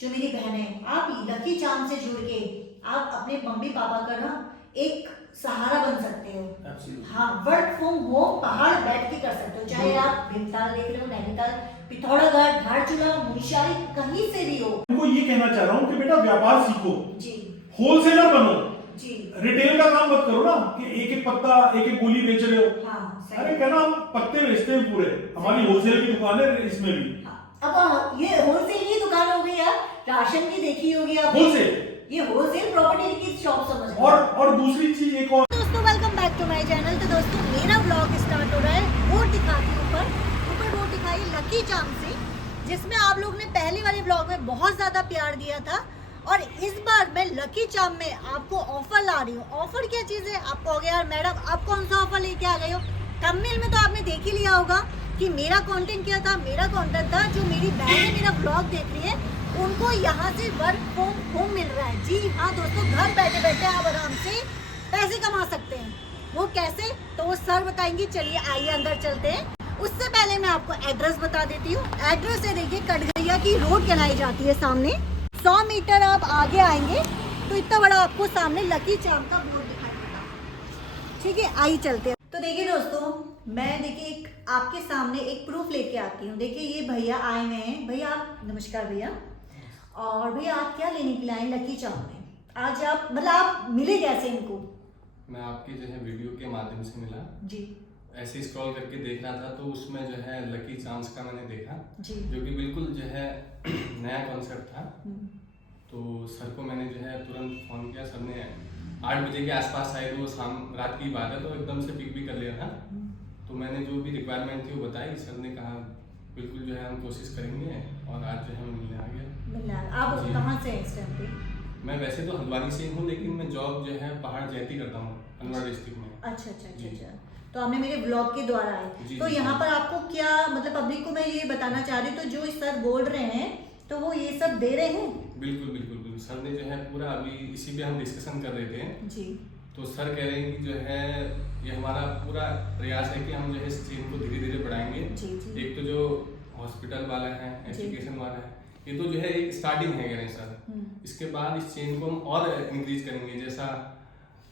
जो मेरी बहन है, आप लकी चार्म से जुड़ के आप अपने मम्मी पापा का ना एक सहारा बन सकते हो। Absolutely. हाँ, वर्क फ्रॉम होम पहाड़ बैठ के कर सकते हो, चाहे आप भीमताल देख रहे हो, नैनीताल, पिथौरागढ़, धारचूला, मुंशियारी, कहीं से भी हो। उनको ये कहना चाह रहा हूँ कि बेटा व्यापार सीखो जी होलसेलर बनो जी रिटेल का काम मत करो ना कि एक एक पत्ता एक एक गोली बेच रहे हो। हाँ सही। अरे कहना हम पत्ते बेचते हैं पूरे, हमारी होलसेल की दुकान है इसमें भी। अब ये होलसेल की दुकान हो गई यार, राशन की देखी होगी आप, होलसेल ये होलसेल प्रॉपर्टी की शॉप समझ लो। और दूसरी चीज एक और दोस्तों welcome back to my channel. तो दोस्तों मेरा ब्लॉग स्टार्ट हो रहा है बोर्ड दिखाती हूँ, ऊपर बोर्ड दिखाई लकी चार्म से, जिसमें आप लोग ने पहले वाले ब्लॉग में बहुत ज्यादा प्यार दिया था। और इस बार मैं लकी चार्म में आपको ऑफर ला रही हूँ। ऑफर क्या चीज है? आप कहोगे यार मैडम आप कौन सा ऑफर लेके आ गए हो? थंबनेल में तो आपने देख ही लिया होगा कि मेरा कंटेंट क्या था। मेरा कंटेंट था जो मेरी बहन मेरा ब्लॉग देख रही है उनको यहाँ से वर्क फ्रॉम होम मिल रहा है। जी हाँ दोस्तों, घर बैठे बैठे आप आराम से पैसे कमा सकते हैं। वो कैसे, तो वो सर बताएंगे। चलिए आइए अंदर चलते हैं। उससे पहले मैं आपको एड्रेस बता देती हूँ। एड्रेस है देखिए, कटघरिया की रोड कहलाई जाती है। सामने 100 मीटर आप आगे आएंगे तो इतना बड़ा आपको सामने लकी चार्म का बोर्ड दिखाई देगा। ठीक है, आइए चलते हैं। तो देखिए दोस्तों, मैं देखिए एक आपके सामने एक प्रूफ लेके आती हूँ। देखिए ये भैया आए हुए हैं। भैया आप नमस्कार भैया। और भैया आप क्या लेने के लिए आए लकी चार्म में? आज आप मतलब आप मिले कैसे इनको? मैं आपकी जो है वीडियो के माध्यम से मिला जी ऐसे स्क्रॉल करके देख रहा था, तो उसमें जो है लकी चार्म्स का मैंने देखा, जी जो कि बिल्कुल जो है नया कॉन्सेप्ट था। तो सर को मैंने जो है तुरंत फ़ोन किया। सर ने 8 बजे के आसपास शायद, वो शाम रात की बात है, तो एकदम से पिक भी कर लिया था। तो मैंने जो भी रिक्वायरमेंट थी वो बताई। सर ने कहा बिल्कुल जो है हम कोशिश करेंगे, और आज जो है मिलने आ गया। मिलना। आप जी। कहाँ से हैं इस टाइम पे? मैं वैसे तो हल्द्वानी से हूँ, लेकिन मैं जॉब जो है पहाड़ जैती करता हूँ, अलवर डिस्ट्रिक्ट में। अच्छा अच्छा अच्छा जी। अच्छा। तो आपने मेरे ब्लॉग के द्वारा आए। जी, तो जी, यहाँ जी। पर आपको क्या मतलब पब्लिक को मैं ये बताना चाह रही हूँ, तो जो इस सर बोल रहे हैं तो वो ये सब दे रहे हैं? बिल्कुल बिल्कुल बिल्कुल। सर ने जो है पूरा, अभी इसी पे हम डिस्कशन कर रहे थे। जी तो सर कह रहे हैं कि जो है ये हमारा पूरा प्रयास है कि हम जो है इस चीज़ को धीरे धीरे बढ़ाएंगे। जी जी एक तो जो हॉस्पिटल वाला है, एजुकेशन वाला है, ये तो जो है एक स्टार्टिंग है, कह रहे हैं सर। इसके बाद इस चेन को हम और इंक्रीज करेंगे। जैसा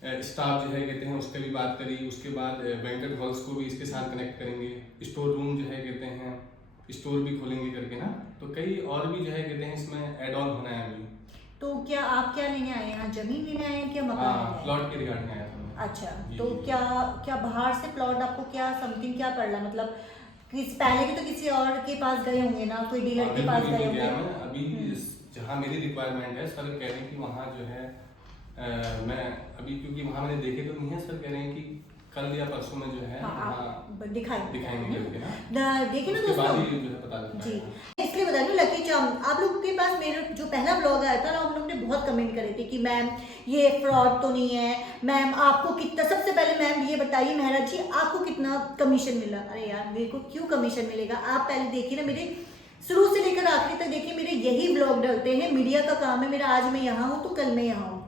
स्टाफ जो है कहते हैं उसके भी बात करी, उसके बाद बैंकेट हॉल्स को भी इसके साथ कनेक्ट करेंगे, स्टोर रूम जो है कहते हैं स्टोर भी खोलेंगे करके ना। तो कई और भी जो है कहते हैं इसमें एड ऑन होना है अभी। तो क्या आप क्या लेने आए हैं? यहाँ जमीन लेने आए हैं क्या मकान हाँ, लेने आए हैं? प्लॉट के रिगार्डिंग आया था मैं। अच्छा, जी, तो जी। क्या क्या बाहर से प्लॉट आपको क्या समथिंग क्या पड़ रहा है? मतलब पहले भी तो किसी और के पास गए होंगे ना, कोई डीलर के पास गए बिल्कुल गया होंगे? मैं। अभी जहाँ मेरी रिक्वायरमेंट है, सर कह रहे हैं कि वहाँ जो है मैं अभी, क्योंकि वहाँ मैंने देखे तो नहीं है, सर कह रहे हैं कि कल या परसों में जो है हाँ, वहाँ आप दिखाएंगे करके ना। देखिए ना उसके बाद दोस्तों। ही जो है पता लगता जी, है। इसलिए बता दूं लकी चार्म आप लोगों के पास मेरे जो पहला ब्लॉग आया था ना, हम लोगों ने बहुत कमेंट करे थे कि मैम ये फ्रॉड तो नहीं है, मैम आपको कितना, सबसे पहले मैम ये बताइए महाराज जी आपको कितना कमीशन मिला? अरे यार मेरे को क्यों कमीशन मिलेगा? आप पहले देखिए ना, मेरे शुरू से लेकर आखिरी तक देखिए, मेरे यही ब्लॉग डलते हैं, मीडिया का काम है मेरा। आज मैं यहाँ हूँ तो कल मैं यहाँ हूँ,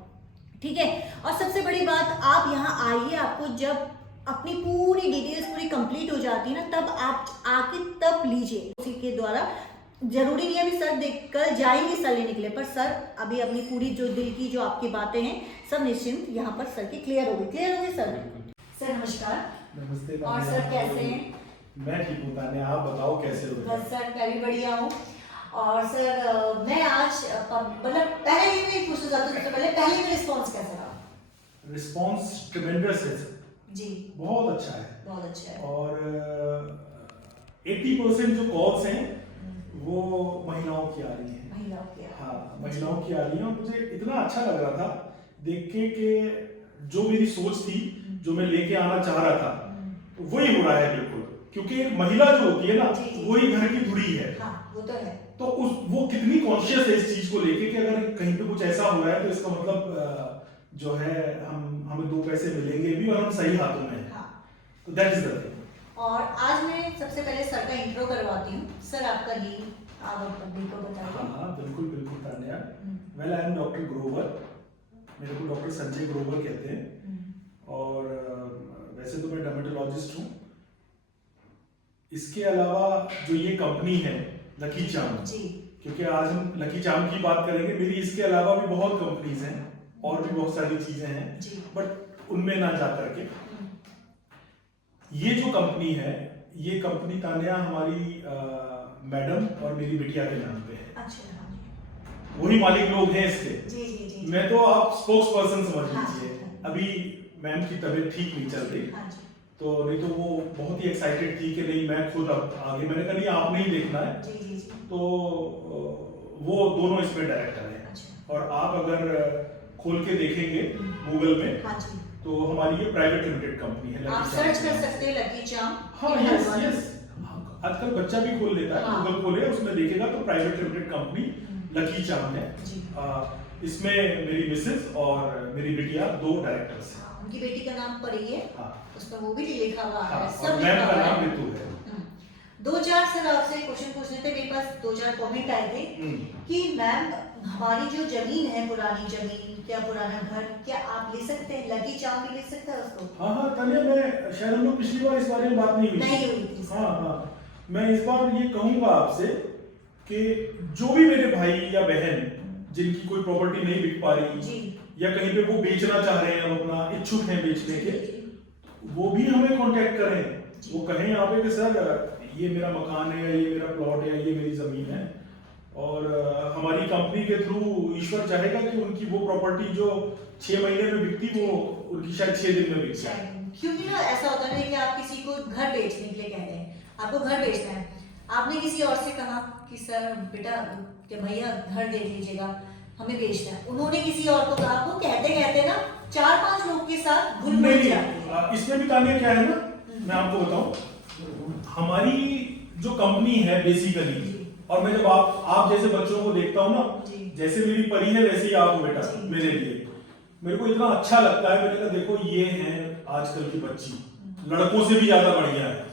ठीक है। और सबसे बड़ी बात, आप यहाँ आइए, आपको जब अपनी पूरी डिटेल्स पूरी कंप्लीट हो जाती है ना, तब आप आके तब लीजिए। उसी के द्वारा जरूरी नहीं है अभी सर देख कर जाएंगे सर लेने के लिए, पर सर अभी अपनी पूरी जो दिल की जो आपकी बातें हैं सब निश्चिंत यहाँ पर सर की क्लियर होगी सर। सर नमस्कार। नमस्ते। और सर कैसे हैं? मैं ठीक हूँ तान्या, आप बताओ कैसे हो? बस सर मैं भी बढ़िया हूँ। और सर मैं आज मतलब पहले ये नहीं पूछना चाहती हूँ, सबसे पहले का रिस्पॉन्स कैसा रहा? रिस्पॉन्स ट्रेमेंडस है सर, जी बहुत अच्छा है। बहुत अच्छा है। और 80% जो कॉल्स हैं वो महिलाओं की आ रही हैं। महिलाओं के, हाँ, महिलाओं की आ रही हैं। और मुझे इतना अच्छा लग रहा था देख के कि जो मेरी सोच थी, जो मैं लेके आना चाह रहा था, वही हो रहा है बिल्कुल। क्योंकि एक महिला जो होती है ना, वही घर की धुरी है। हाँ वो तो है। तो वो कितनी कॉन्शियस है इस चीज को लेके कि अगर कहीं पे कुछ ऐसा हो रहा है तो इसका मतलब जो है हमें 2 पैसे मिलेंगे भी और हम सही हाथों में हैं। हाँ। तो दैट इज द थिंग। और आज मैं सबसे पहले सर का इंट्रो करवाती हूँ। सर आपका नेम आप पब्लिक को बताइए। हाँ बिल्कुल बिल्कुल Tanya. Well I am doctor Grover, मेरे को डॉक्टर संजय ग्रोवर कहते हैं। और वैसे तो मैं डर्मेटोलॉजिस्ट हूँ। इसके अलावा जो ये कंपनी है लकी चार्म, जी, क्योंकि आज हम लकी चार्म की बात करेंगे। मेरी इसके अलावा भी बहुत कंपनीज हैं और भी बहुत सारी चीजें हैं, बट उनमें ना जा करके ये जो कंपनी है, ये कंपनी तान्या हमारी मैडम और मेरी बिटिया के नाम पे है। अच्छा, वही मालिक लोग हैं इसके। जी जी जी। मैं तो आप स्पोक्स पर्सन समझ हाँ, लीजिए। हाँ। अभी मैम की तबीयत ठीक नहीं चल रही, हाँ जी, तो नहीं तो वो बहुत ही एक्साइटेड थी कि नहीं मैं खुद अब आगे, मैंने कहा नहीं आपने ही देखना है। जी जी जी। तो वो दोनों इसमें डायरेक्टर हैं। अच्छा, और आप अगर खोल के देखेंगे गूगल में, हाँ जी, तो हमारी ये प्राइवेट लिमिटेड कंपनी है। आप लकी सर्च चार्म। कर सकते हैं लकी चार्म। हाँ, यस यस, आजकल बच्चा भी खोल लेता है, हाँ। गूगल खोले उसमें देखेगा तो private limited company lucky charm है। जी। इसमें मेरी मिसेस और मेरी बिटिया दो डायरेक्टर्स हैं। उनकी बेटी का नाम पढ़ी है, हाँ उसका वो भी लिखा हुआ हाँ, है, और सब मैम लिखा का हुआ नाम है। रितु है। दो चार सर आपसे क्वेश्चन पूछने थे, मेरे पास दो चार कमेंट आए थे कि मैम हमारी जो जमीन है, पुरानी जमीन या पुराना घर, क्या आप ले सकते हैं? लकी चार्म भी ले सकता है उसको? हाँ हाँ तान्या, मैं शायद हम लोग पिछली बार इस बारे में बात नहीं हुई। नहीं हुई थी। हाँ हाँ, मैं इस बार ये कहूंगा आपसे कि जो भी मेरे भाई या बहन जिनकी कोई प्रॉपर्टी नहीं बिक पा रही जी, या कहीं पे वो बेचना चाह रहे हैं, वो अपना इच्छुक हैं बेचने के, वो भी हमें कांटेक्ट करें। वो कहें यहाँ पे कि सर ये मेरा मकान है, ये मेरा प्लॉट है, ये मेरी जमीन है, और हमारी कंपनी के थ्रू ईश्वर चाहेगा कि उनकी वो प्रॉपर्टी जो 6 महीने में बिकती, वो उनकी शायद 6 दिन में बिक जाए। क्योंकि ना ऐसा होता है कि आप किसी को घर बेचने के लिए कहते हैं, आपको घर बेचना है, आपने किसी और से कहा कि सर बेटा कि भैया घर दे दीजिएगा, हमें बेचना है, उन्होंने किसी और को कहा, वो कहते कहते ना 4-5 लोग के साथ घुल मिल नहीं, जाते हैं। इसमें भी तान्या क्या है ना, मैं आपको बताऊं, हमारी जो कंपनी है बेसिकली, और मैं जब आप जैसे बच्चों को देखता हूँ ना, जी। जैसे मेरी परी है वैसे ही आप हो बेटा जी। मेरे लिए। मेरे को इतना अच्छा लगता है, मैंने कहा देखो ये हैं आजकल की बच्ची, लड़कों से भी ज्यादा बढ़िया है।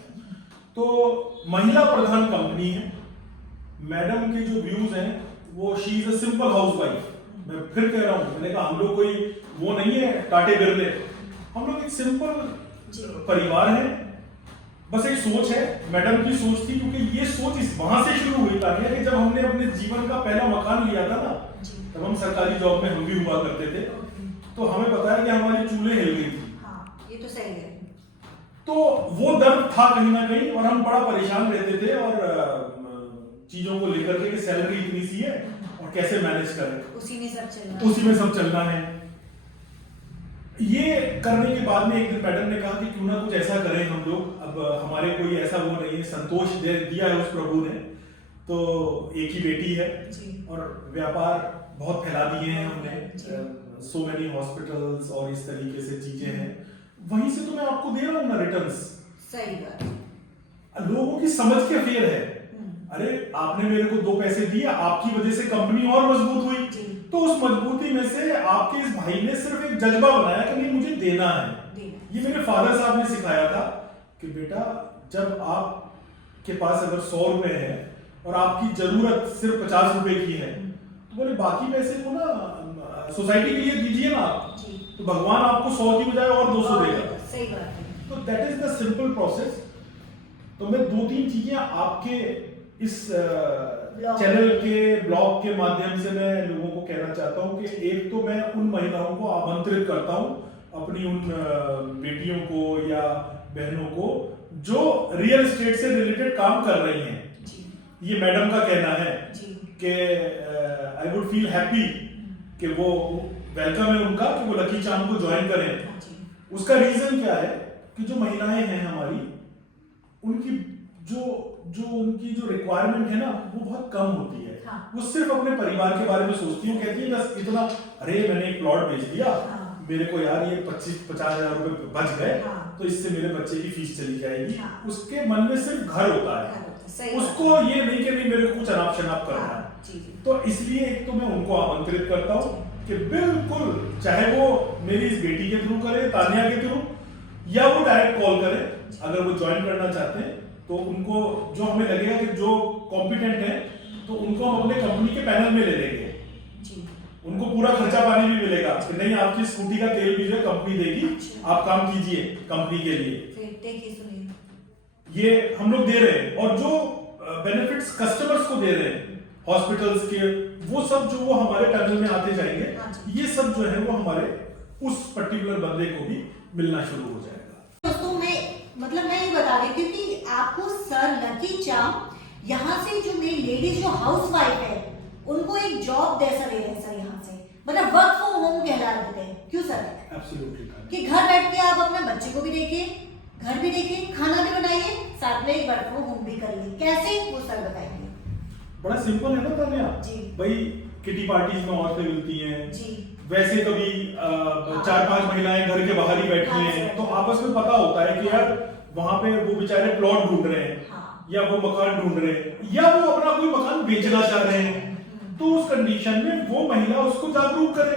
तो महिला प्रधान कंपनी है। मैडम के जो व्यूज हैं वो she is a simple housewife. मैं फिर कह रहा हूँ, मैंने कहा हम लोग कोई वो नहीं है टाटे बिरले, हम लोग एक सिंपल परिवार है। बस एक सोच है, मैडम की सोच थी, क्योंकि ये सोच इस वहां से शुरू हुई तान्या कि जब हमने अपने जीवन का पहला मकान लिया था ना, तब हम सरकारी जॉब में हम भी हुआ करते थे, तो हमें पता है कि हमारी चूल्हे हिल गई थी। हाँ, ये तो सही है। तो वो दर्द था कहीं ना कहीं, और हम बड़ा परेशान रहते थे और चीजों को लेकर के कि सैलरी इतनी सी है और कैसे मैनेज करें, उसी में सब चल रहा है। उसी में सब चलना है। ये करने के बाद में एक दिन मैडम ने कहा कि क्यों ना कुछ ऐसा करें हम लोग। अब हमारे कोई ऐसा वो नहीं है, संतोष दिया है उस प्रभु ने, तो एक ही बेटी है जी। और व्यापार बहुत फैला दिए हैं हमने, सो मेनी हॉस्पिटल्स और इस तरीके से चीजें हैं, वहीं से तो मैं आपको दे रहा हूँ ना रिटर्न्स। सही बात। लोगों की समझ के फेर है। अरे आपने मेरे को 2 पैसे दिए, आपकी वजह से कंपनी और मजबूत हुई, तो उस मजबूती में से आपके इस भाई ने सिर्फ एक जज्बा बनाया कि नहीं मुझे देना है। ये मेरे फादर साहब ने सिखाया था कि बेटा जब आपके पास अगर 100 रुपए है और आपकी जरूरत सिर्फ 50 रुपए की है, तो बोले बाकी पैसे को ना सोसाइटी के लिए दीजिए ना आप, तो भगवान आपको 100 की बजाय और 200 देगा। सही बात है। तो that is the simple process. तो मैं 2-3 चीजें आपके इस चैनल के ब्लॉग के माध्यम से मैं लोगों को कहना चाहता हूं कि एक तो मैं उन महिलाओं को आमंत्रित करता हूं, अपनी उन बेटियों को या बहनों को जो रियल एस्टेट से रिलेटेड काम कर रही हैं। ये मैडम का कहना है कि आई वुड फील हैप्पी कि वो वेलकम है उनका कि वो लकी चार्म को ज्वाइन करें। उसका रीजन क्या है कि जो महिलाएं हैं हमारी, उनकी जो उनकी जो रिक्वायरमेट है ना वो बहुत कम होती है। हाँ। वो सिर्फ अपने परिवार के बारे में सोचती है, कहती है बस इतना, अरे मैंने एक प्लॉट बेच दिया, हाँ। मेरे को यार ये 25-50 हजार रुपए बच गए, हाँ। तो इससे मेरे बच्चे की फीस चली जाएगी। हाँ। उसके मन में सिर्फ घर होता है, उसको ये नहीं कि नहीं मेरे को कुछ अनाप शनाप करना है। तो इसलिए एक तो मैं उनको आमंत्रित करता हूँ कि बिल्कुल चाहे वो मेरी इस बेटी के थ्रू करे, तान्या के थ्रू, या वो डायरेक्ट कॉल करे, अगर वो ज्वाइन करना चाहते हैं तो उनको जो हमें लगेगा कि जो कॉम्पिटेंट है तो उनको हम अपने कंपनी के पैनल में ले लेंगे। उनको पूरा खर्चा पानी भी मिलेगा कि नहीं आपकी स्कूटी का तेल भी जो है कंपनी देगी, आप काम कीजिए कंपनी के लिए। ये हम लोग दे रहे हैं, और जो बेनिफिट्स कस्टमर्स को दे रहे हैं हॉस्पिटल्स के, वो सब जो वो हमारे पैनल में आते जाएंगे, हाँ जी। ये सब जो है वो हमारे उस पर्टिकुलर बंदे को भी मिलना शुरू हो जाएगा। दोस्तों मैं ये बता देती हूँ कि आपको सर लकी चाम यहाँ से जो मेरी लेडीज जो हाउसवाइफ है उनको एक जॉब जैसा दे रहे हैं सर, यहाँ से मतलब वर्क फ्रॉम होम कहला देते हैं। क्यों सर? एब्सोल्युटली कि घर बैठ के आप अपने बच्चे को भी देखिए, घर भी देखिए, खाना भी बनाइए, साथ में वर्क फ्रॉम होम भी करिए। कैसे वो सर बताएंगे? बड़ा सिंपल है ना तान्या जी। भाई, किटी पार्टीज में औरतें मिलती हैं जी। वैसे कभी 4-5 महिलाएं घर के बाहर ही बैठी हाँ, हैं, सर। तो आपस में पता होता है कि यार वहां पे वो बेचारे प्लॉट ढूंढ रहे हैं, हाँ। या वो मकान ढूंढ रहे हैं, या वो अपना कोई मकान बेचना चाह रहे हैं। तो उस कंडीशन में वो महिला उसको जागरूक करे,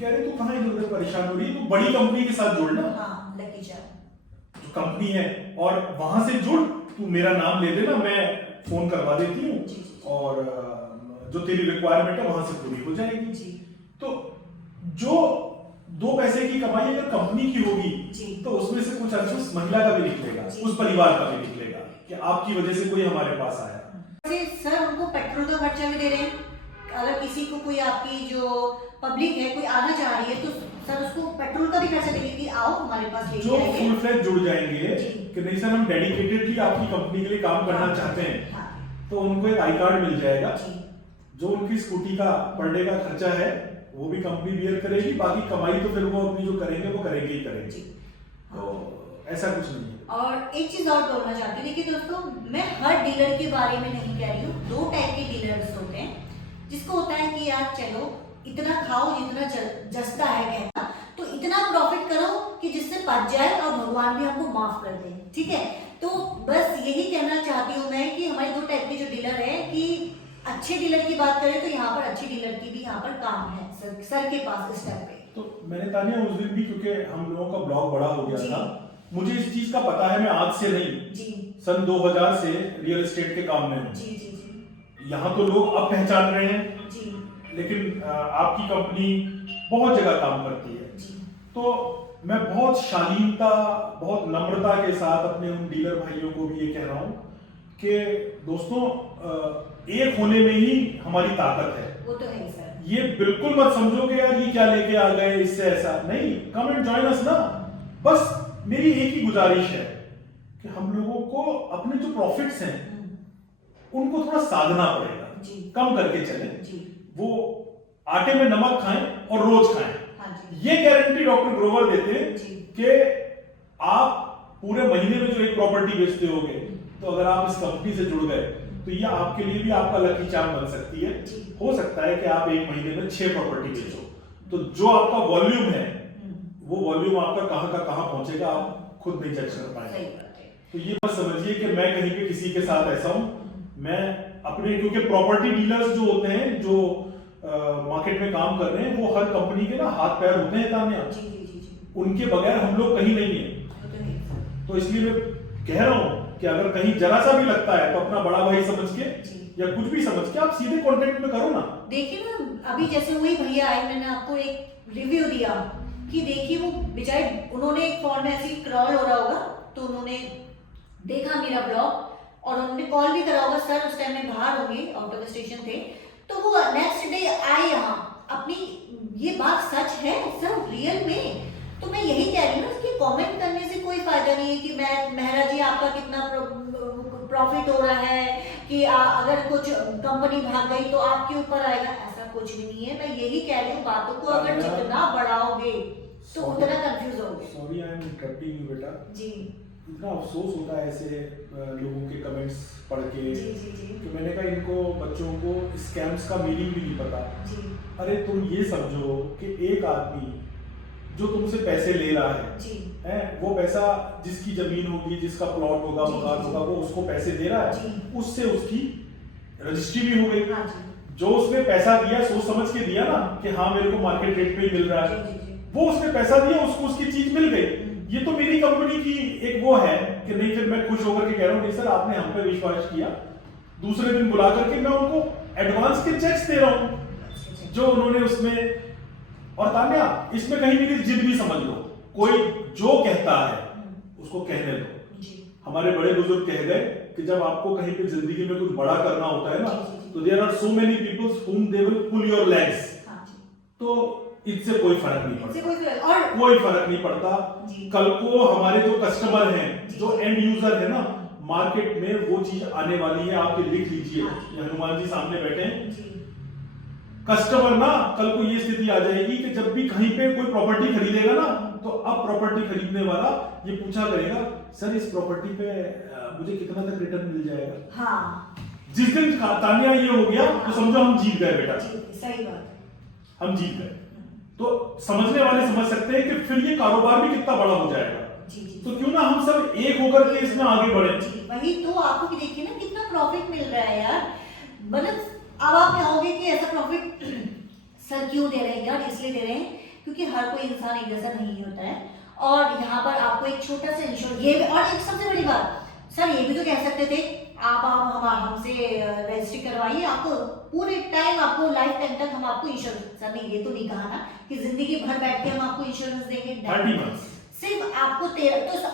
कह रहे तू कहाँ इधर उधर परेशान हो रही है, तू बड़ी कंपनी के साथ जुड़ना, हाँ, लकी चाम जो कंपनी है, और वहां से जुड़, तू मेरा नाम ले लेना, मैं फोन करवा देती जी, हूँ, जी। और जो तेरी रिक्वायरमेंट है वहां से पूरी हो जाएगी। जी। तो जो 2 पैसे की कमाई अगर कंपनी की होगी, जी। तो उसमें से कुछ अंश उस महिला का भी निकलेगा, जी। उस परिवार का भी निकलेगा कि आपकी वजह से कोई हमारे पास आया। सर उनको पेट्रोल का खर्चा भी दे रहे हैं। अगर किसी को कोई आपकी जो पब्लिक है कोई आना चाह रही है तो सर उसको पेट्रोल का भी खर्चा देंगे कि आओ हमारे पास ले जो जाइए। फुल फ्लैज जुड़ जाएंगे जी। कि नहीं सर हम डेडिकेटेडली आपकी कंपनी के लिए काम करना हाँ। चाहते हैं, हाँ। तो उनको एक आई कार्ड मिल जाएगा। जी। जो उनकी स्कूटी का पर डे का खर्चा है वो भी कंपनी बियर करेगी, बाकी कमाई तो फिर वो अपनी जो करेंगे वो करेंगे ही करेंगे। जी। तो ऐसा कुछ नहीं है। और एक चीज और बोलना चाहती हूँ, देखिए दोस्तों मैं हर डीलर के बारे में नहीं कह रही हूँ। 2 टाइप के डीलर्स होते हैं, जिसको होता है कि यार चलो इतना खाओ जितना जसता है कहना, तो इतना प्रॉफिट करो कि जिससे पच जाए और भगवान भी हमको माफ कर दे। ठीक है, तो बस यही कहना चाहती हूँ मैं कि हमारे 2 टाइप के जो डीलर है, कि अच्छे डीलर की बात करें तो यहाँ पर अच्छे डीलर की भी यहाँ पर काम है सर के पास इस टाइम पे। तो मैंने तानिया उस दिन भी, क्योंकि हम लोगों का ब्लॉग बड़ा हो गया जी। था, मुझे इस चीज का पता है, मैं आज से नहीं, जी। सन 2000 से रियल एस्टेट के काम में हूँ। जी। जी। जी। यहाँ तो लोग अब पहचान रहे हैं, जी। लेकिन आपकी कंपनी बहुत जगह काम करती है। जी। तो मैं बहुत शालीनता, बहुत नम्रता के साथ अपने उन डीलर भाइयों को भी ये कह रहा हूँ कि दोस्तों एक होने में ही हमारी ताकत है। वो तो है सर। ये बिल्कुल मत समझो कि यार ये क्या लेके आ गए, इससे ऐसा नहीं, कम एंड जॉइन अस ना। बस मेरी एक ही गुजारिश है कि हम लोगों को अपने जो प्रॉफिट्स हैं उनको थोड़ा साधना पड़ेगा, जी। कम करके चलें। जी। वो आटे में नमक खाएं और रोज खाएं। हाँ जी। ये गारंटी डॉक्टर ग्रोवर देते हैं जी। कि आप पूरे महीने में जो एक प्रॉपर्टी बेचते होगे, तो अगर आप इस कंपनी से जुड़ गए तो ये आपके लिए भी आपका लकी चार्म बन सकती है। जी। हो सकता है कि आप एक महीने में 6 प्रॉपर्टी बेचो, तो जो आपका वॉल्यूम है वो वॉल्यूम आपका कहां का कहां पहुंचेगा आप खुद नहीं जज कर पाएंगे। तो ये मत समझिए कि मैं कहीं पे किसी के साथ ऐसा हूं। मैं अपने, क्योंकि प्रॉपर्टी डीलर्स जो होते हैं, जो मार्केट में काम कर रहे हैं, वो हर कंपनी के ना हाथ पैर होते हैं तान्या। जी। जी। जी। जी। उनके बगैर हम लोग कहीं नहीं है। वो तो है सर। तो इसलिए मैं कह रहा हूं कि अगर कहीं जरा सा भी लगता है तो अपना बड़ा भाई समझ के जी। या कुछ भी समझ के आप सीधे कांटेक्ट में करो ना। देखिए ना, अभी जैसे वही भैया आए, मैंने आपको एक रिव्यू दिया कि देखिए वो बेचारे, उन्होंने एक फोन में ऐसे क्रॉल हो रहा होगा तो उन्होंने देखा मेरा ब्लॉग और उन्होंने कॉल भी करा होगा। सर उस टाइम में बाहर होंगे, आउट ऑफ स्टेशन थे, तो वो नेक्स्ट डे आए यहाँ। अपनी ये बात सच है सर, रियल में। तो मैं यही कह रही हूँ ना कि कमेंट करने से कोई फायदा नहीं है कि मैं मेहरा जी आपका कितना प्रॉफिट हो रहा है, कि अगर कुछ कंपनी भाग गई तो आपके ऊपर आएगा, ऐसा कुछ भी नहीं है। मैं यही कह रही हूँ, बातों को अगर जितना बढ़ाओगे तो उतना कंफ्यूज होगे। Sorry I am interrupting you बेटा। जी। इतना अफसोस होता है ऐसे लोगों के कमेंट्स पढ़ के। जी। जी। जी। कि मैंने कहा इनको बच्चों को स्कैम्स का मीनिंग भी नहीं पता। जी। अरे तुम ये समझो कि एक आदमी जो तुमसे पैसे ले रहा है, जी। वो पैसा जिसकी जमीन होगी, जिसका प्लॉट होगा, जी, मकान जी, होगा, वो उसको पैसे दे रहा है, जी। उससे उसकी रजिस्ट्री भी हो गई। हाँ जी। जो उसने पैसा दिया सोच समझ के दिया ना कि हाँ मेरे को मार्केट रेट पे ही मिल रहा है, जी। जी। वो उसने पैसा दिया, उसको उसकी चीज मिल गई। ये तो मेरी कंपनी की एक वो है कि नहीं, फिर मैं खुश होकर के कह रहा हूँ नहीं सर आपने हम पे विश्वास किया। दूसरे दिन बुला करके मैं उनको एडवांस के चेक्स दे रहा हूँ जो उन्होंने उसमें। और तान्या इसमें कहीं मेरी जिद भी समझ लो, कोई जो कहता है उसको कहने दो। जी। हमारे बड़े बुजुर्ग कह गए कि जब आपको कहीं पे जिंदगी में कुछ बड़ा करना होता है ना, जी, जी, जी। तो there are so many peoples whom they will pull your legs. हाँ जी। तो इससे कोई फर्क नहीं इससे पड़ता, और कोई फर्क नहीं पड़ता। जी। कल को हमारे जो कस्टमर हैं, जी। जो एंड यूजर है ना, मार्केट में वो चीज आने वाली है, आप ये लिख लीजिए। हाँ। ये हनुमान जी सामने बैठे हैं। जी। कस्टमर ना कल को ये स्थिति आ जाएगी कि जब भी कहीं पे कोई प्रॉपर्टी खरीदेगा ना, तो अब प्रॉपर्टी खरीदने वाला ये पूछा करेगा, सर इस प्रॉपर्टी पे मुझे कितना तक रिटर्न मिल जाएगा। हाँ। जिस दिन तानिया ये हो गया तो समझो हम जीत गए बेटा, सही बात। हम जीत गए। तो समझने वाले समझ सकते हैं कि फिर ये कारोबार भी कितना बड़ा हो जाएगा। जी, जी। तो क्यों ना हम सब एक होकर के इसमें आगे बढ़े। जी, वही तो आपको भी देखिए ना कितना प्रॉफिट मिल रहा है यार। मतलब अब आप कहोगे कि ऐसा प्रॉफिट सर क्यों दे रहे हैं यार, इसलिए दे रहे हैं क्योंकि हर कोई इंसान एक जैसा नहीं होता है। और यहाँ पर आपको एक छोटा सा इंश्योर ये और एक सबसे बड़ी बात, सर ये भी तो कह सकते थे आप हमसे रजिस्ट्री करवाइए, आपको पूरे टाइम आपको लाइफ टाइम तक हम आपको इंश्योरेंस। सर ने ये तो नहीं कहा ना कि जिंदगी भर बैठ के हम आपको इंश्योरेंस देंगे। 30 months। सिर्फ आपको 13 तो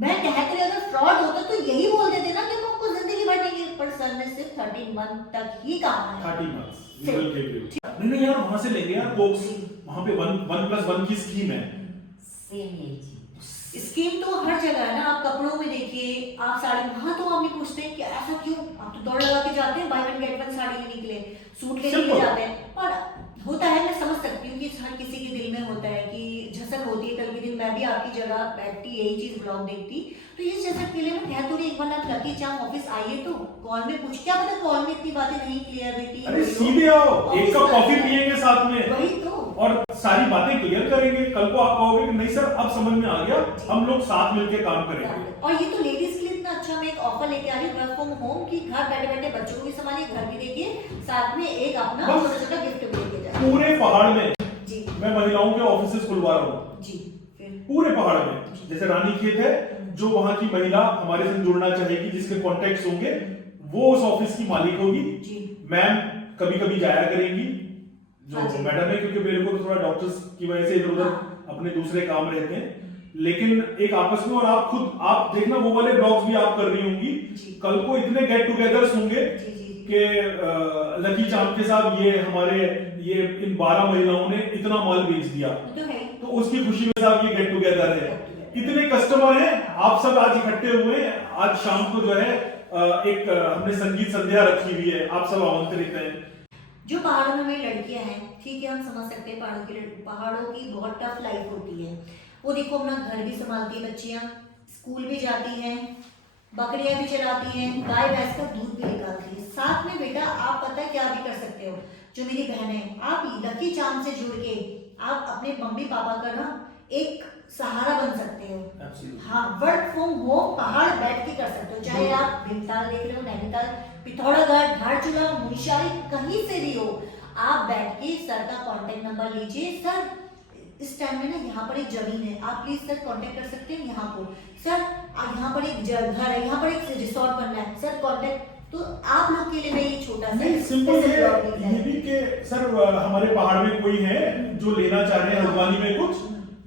मैं कहते रही अगर फ्रॉड होता तो यही बोल देते ना कि हम आपको जिंदगी भर देंगे, पर सर ने सिर्फ 13 मंथ तक ही कहा है। 30 months we will give you। नहीं यार वहां से लेंगे यार कोक्स, वहां पे 1+1 की स्कीम है। सेम यही चीज स्कीम तो हर जगह है ना। आप कपड़ों में देखिए, आप साड़ी, वहां तो आप नहीं पूछते कि ऐसा क्यों, आप तो दौड़ लगा के जाते हैं by one get one sari लेने के लिए, सूट लेने के लिए जाते हैं। पर होता है, मैं समझ सकती हूँ कि हर किसी के दिल में होता है कि झसक होती है। कल के दिन मैं भी आपकी जगह बैठती यही चीज ब्लॉग देखती, तो ये झसक के लिए मैं कह तो रही एक बार आप लकी चाम ऑफिस आइए तो कॉल में पूछ, क्या पता कॉल में इतनी बातें नहीं क्लियर रहती। अरे सीधे आओ, एक कप कॉफी पियेंगे साथ में, वही तो, और सारी बातें क्लियर करेंगे। कल को आप कहोगे कि नहीं सर अब समझ में आ गया, हम लोग साथ मिलके काम करेंगे। और ये तो लेडीज के लिए इतना अच्छा मैं एक ऑफर लेके आ रही हूँ, वर्क फ्रॉम होम की, घर बैठे बैठे बच्चों को भी संभालिए, घर भी देखिए, साथ में एक अपना छोटा छोटा गिफ्ट भी लेके जाए। पूरे पहाड़ में जी मैं महिलाओं के ऑफिसेस खुलवा रहा हूँ। जी, फिर पूरे पहाड़ में, जैसे रानीखेत है, जो वहां की महिला हमारे से जुड़ना चाहेगी, जिसके कॉन्टेक्ट होंगे, वो उस ऑफिस की मालिक होगी। जी मैम कभी कभी जाया करेंगी, जो हाँ जी। मैडम है, क्योंकि मेरे को तो थोड़ा डॉक्टर्स की वजह से इधर उधर अपने दूसरे काम रहते हैं, लेकिन एक आपस में। और आप खुद आप देखना वो वाले ब्लॉग्स भी आप कर रही होंगी। जी। कल को इतने गेट टुगेदर्स होंगे जी जी कि लकी चाम के साथ ये इन 12 महिलाओं ने इतना माल बेच दिया, तो है। तो उसकी खुशी में साहब ये गेट टुगेदर है। इतने कस्टमर हैं, आप सब आज इकट्ठे हुए हैं। आज शाम को जो है एक हमने संगीत संध्या रखी हुई है, आप सब आमंत्रित हैं। जो पहाड़ों में हमारी लड़कियां हैं, ठीक है, हम समझ सकते हैं पहाड़ों की बहुत टफ लाइफ होती है। वो देखो अपना घर भी संभालती है, बच्चियां स्कूल भी जाती हैं, बकरियां भी चलाती हैं, गाय भैंस का दूध भी निकालती है। साथ में बेटा आप पता है क्या भी कर सकते हो, जो मेरी बहन है, आप लकी चार्म से जुड़ के आप अपने मम्मी पापा का ना एक सहारा बन सकते हो। हाँ, वर्क फ्रॉम होम पहाड़ बैठ के कर सकते हो, चाहे आप भीमताल देख रहे हो, नैनीताल, पिथौरागढ़, धारचूला, मुंशियारी, कहीं से भी हो, आप बैठ के सर का कांटेक्ट नंबर लीजिए। सर इस टाइम में ना यहाँ पर एक जमीन है, आप प्लीज सर कांटेक्ट कर सकते हैं यहाँ को। सर यहाँ पर एक घर है, यहाँ पर एक रिसोर्ट बनना है, सर कांटेक्ट। तो आप लोग के लिए मैं ये छोटा सा सिंपल ये भी कि सर हमारे पहाड़ में कोई है जो लेना चाह रहे हैं हल्द्वानी में कुछ,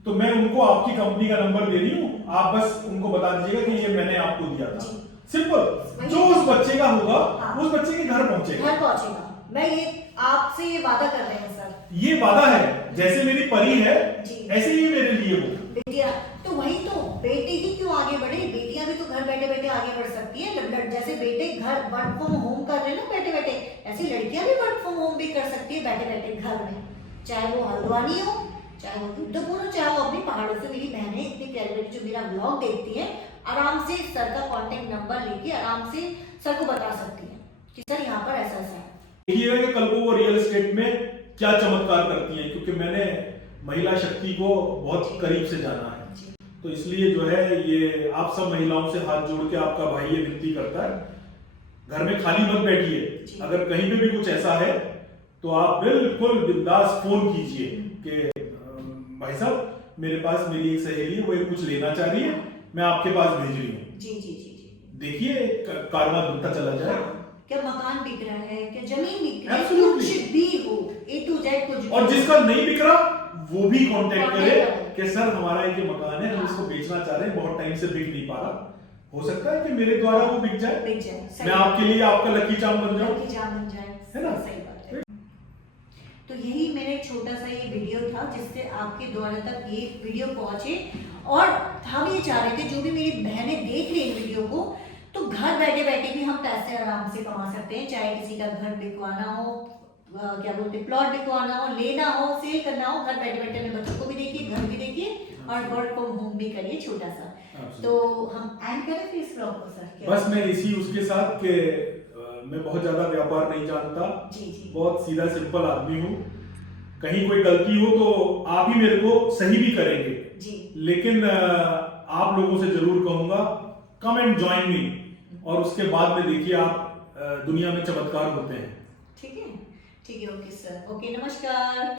तो मैं उनको आपकी कंपनी का नंबर दे रही हूँ, आप बस उनको बता दीजिएगा कि ये मैंने आपको दिया था। सिंपल, जो उस बच्चे का होगा उस बच्चे के घर पहुंचेगा। मैं ये आपसे ये वादा कर रहे हैं सर, ये वादा है। जैसे मेरी परी है ऐसे ही मेरे लिए वो बेटियां। तो वही तो, बेटे ही क्यों आगे बढ़े, बेटियां भी तो घर बैठे बैठे आगे बढ़ सकती है। जैसे बेटे घर वर्क फ्रॉम होम कर रहे हैं ना बैठे बैठे, ऐसी लड़कियां भी वर्क फ्रॉम होम भी कर सकती है बैठे बैठे घर में, चाहे वो हल्द्वानी हो, चाहे वो दुर्गापुर हो, चाहे वो अपने पहाड़ों से। मेरी बहनें इतनी प्यारी प्यारी जो मेरा ब्लॉग देखती है, आराम से सर का कांटेक्ट नंबर लेके आराम से सर को बता सकती है कि सर यहाँ पर ऐसा है। देखिएगा कि कल को वो रियल एस्टेट में क्या चमत्कार करती हैं, क्योंकि मैंने महिला शक्ति को बहुत करीब से जाना है। तो इसलिए जो है ये आप सब महिलाओं से हाथ जोड़ के आपका भाई ये विनती करता है, घर में खाली मत बैठिए। अगर कहीं पे भी कुछ ऐसा है तो आप बिल्कुल बिंदास फोन कीजिए कि भाई साहब मेरे पास मेरी एक सहेली है, वो एक कुछ लेना चाह रही है, मैं आपके पास भेज रही हूँ। जी जी जी जी, देखिए कारवा बनता चला जाए। क्या मकान बिक रहा है, क्या जमीन बिक रही है, Absolutely. कुछ भी हो, A to Z कुछ। और जिसका नहीं बिक रहा वो भी कांटेक्ट करे करें कि सर हमारा एक मकान है, हम इसको बेचना चाह रहे हैं, बहुत टाइम से बिक नहीं पा रहा, हो सकता है कि मेरे द्वारा वो बिक जाए, बिक जाए, सही मैं आपके लिए आपका लकी चार्म बन जाऊं, लकी चार्म बन जाए, है ना? सही बात है। तो यही मेरा एक छोटा सा ये वीडियो था जिससे आपके द्वारा तक ये वीडियो पहुंचे, और हम ये चाह रहे थे जो भी मेरी बहनें देख रही हैं वीडियो को, तो घर बैठे बैठे भी हम पैसे आराम से कमा सकते हैं, चाहे किसी का घर बिकवाना हो, क्या बोलते हैं, प्लॉट बिकवाना हो, लेना हो, सेल करना हो, घर बैठे बैठे अपने बच्चों को भी देखिए, घर भी देखिए और वर्क फ्रॉम होम भी करिए छोटा सा। तो हम एंड करें फिर इस ब्लॉग को सर? बस मैं इसी उसके साथ के मैं बहुत ज्यादा व्यापार नहीं जानता, जी बहुत सीधा सिंपल आदमी हूँ, कहीं कोई गलती हो तो आप ही मेरे को सही भी करेंगे जी, लेकिन आप लोगों से जरूर कहूंगा कम एंड ज्वाइन मी, और उसके बाद में देखिए आप दुनिया में चमत्कार होते हैं। ठीक है, ओके सर, ओके, नमस्कार।